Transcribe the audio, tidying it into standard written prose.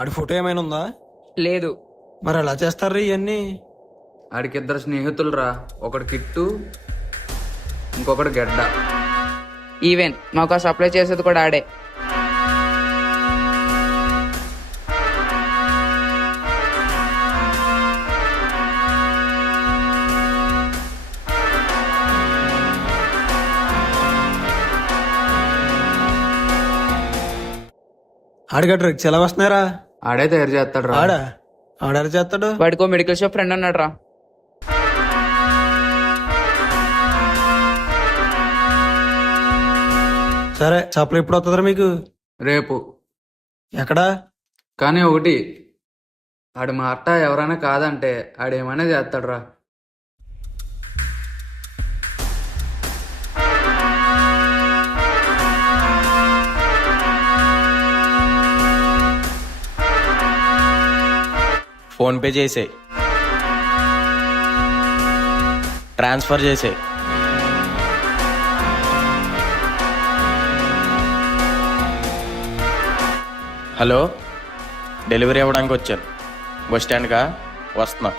ఆడి photo ఏమైనా ఉందా? లేదు. మరి ఎలా చేస్తారా ఇవన్నీ? ఆడికి ఇద్దరు స్నేహితులు రా, ఒకడు కిట్టు, ఇంకొకడు గెడ్డ. ఈవెన్ మాకు సప్లై చేసేది కూడా ఆడే. ఆడిగా డ్రగ్స్ ఎలా వస్తున్నారా? ఆడే తయారు చేస్తాడు రా. ఆడారు చేస్తాడు. వాడికో మెడికల్ షాప్ ఫ్రెండ్ ఉన్నాడు రా. సరే, సప్లై ఎప్పుడు వస్తుందిరా మీకు? రేపు. ఎక్కడా? కానీ ఒకటి, ఆడి మాట ఎవరైనా కాదంటే ఆడేమైనా చేస్తాడు రా. ఫోన్పే చేసే, ట్రాన్స్ఫర్ చేసే. హలో, డెలివరీ ఇవ్వడానికి వచ్చాను. బస్ స్టాండ్గా వస్తున్నా.